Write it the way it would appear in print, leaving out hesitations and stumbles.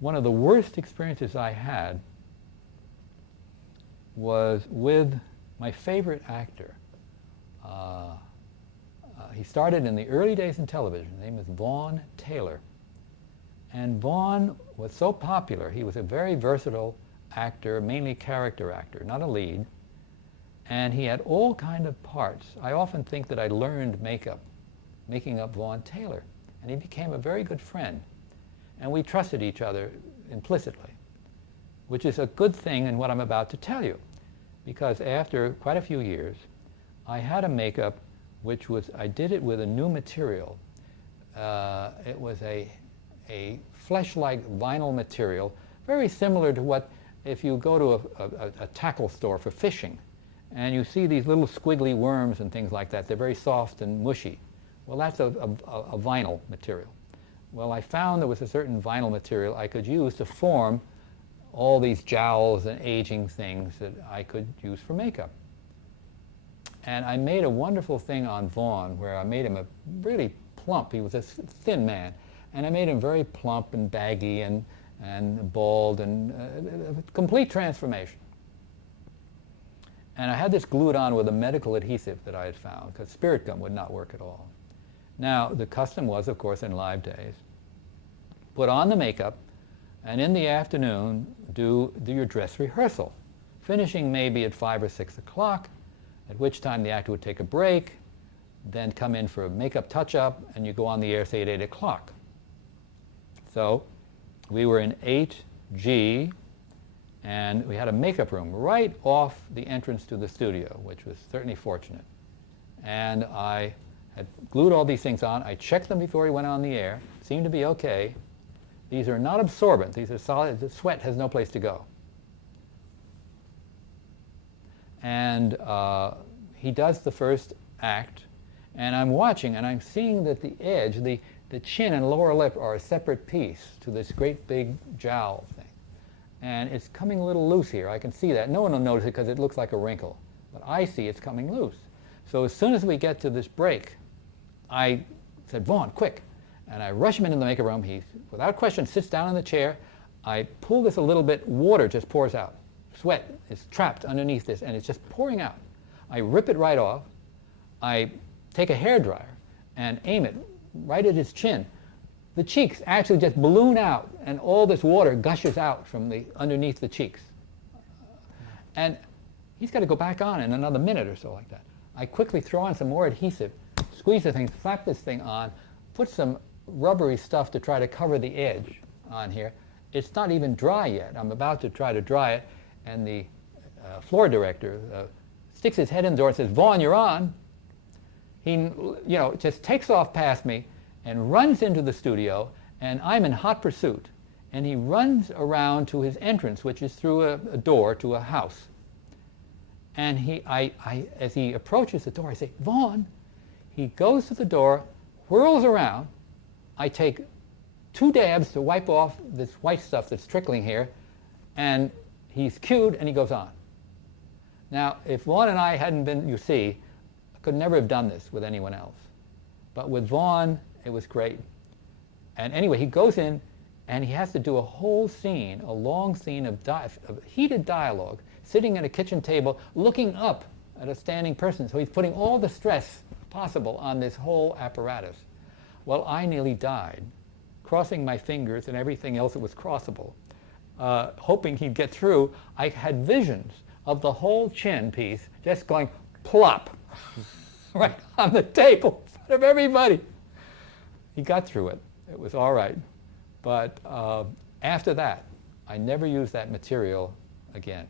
one of the worst experiences I had was with my favorite actor. He started in the early days in television. His name was Vaughn Taylor. And Vaughn was so popular. He was a very versatile actor, mainly character actor, not a lead. And he had all kind of parts. I often think that I learned makeup, making up Vaughn Taylor. And he became a very good friend. And we trusted each other implicitly, which is a good thing in what I'm about to tell you. Because after quite a few years, I had a makeup which was, I did it with a new material. It was a flesh-like vinyl material, very similar to what, if you go to a tackle store for fishing, and you see these little squiggly worms and things like that, they're very soft and mushy. Well, that's a vinyl material. Well, I found there was a certain vinyl material I could use to form all these jowls and aging things that I could use for makeup. And I made a wonderful thing on Vaughn where I made him a really plump. He was a thin man. And I made him very plump and baggy and bald and a complete transformation. And I had this glued on with a medical adhesive that I had found because spirit gum would not work at all. Now, the custom was, of course, in live days, put on the makeup and in the afternoon do your dress rehearsal, finishing maybe at 5 or 6 o'clock, at which time the actor would take a break, then come in for a makeup touch-up, and you go on the air, say, at 8 o'clock. So we were in 8G, and we had a makeup room right off the entrance to the studio, which was certainly fortunate. And I had glued all these things on. I checked them before he went on the air. Seemed to be okay. These are not absorbent. These are solid. The sweat has no place to go. And he does the first act, and I'm watching, and I'm seeing that the edge, the chin and lower lip are a separate piece to this great big jowl thing. And it's coming a little loose here. I can see that. No one will notice it because it looks like a wrinkle. But I see it's coming loose. So as soon as we get to this break, I said, Vaughn, quick. And I rush him into the makeup room. He, without question, sits down in the chair. I pull this a little bit. Water just pours out. Sweat is trapped underneath this, and it's just pouring out. I rip it right off. I take a hairdryer and aim it right at his chin. The cheeks actually just balloon out, and all this water gushes out from underneath the cheeks. And he's got to go back on in another minute or so like that. I quickly throw on some more adhesive, squeeze the thing, slap this thing on, put some rubbery stuff to try to cover the edge on here. It's not even dry yet. I'm about to try to dry it, and the floor director sticks his head in the door and says, Vaughn, you're on. He just takes off past me and runs into the studio, and I'm in hot pursuit. And he runs around to his entrance, which is through a door to a house. And as he approaches the door, I say, Vaughn. He goes to the door, whirls around. I take 2 dabs to wipe off this white stuff that's trickling here, and he's cued, and he goes on. Now, if Vaughn and I hadn't been, you see, I could never have done this with anyone else. But with Vaughn, it was great. And anyway, he goes in, and he has to do a whole scene, a long scene of heated dialogue, sitting at a kitchen table, looking up at a standing person. So he's putting all the stress possible on this whole apparatus. Well, I nearly died, crossing my fingers and everything else that was crossable, hoping he'd get through. I had visions of the whole chin piece just going plop right on the table in front of everybody. He got through it. It was all right. But after that, I never used that material again.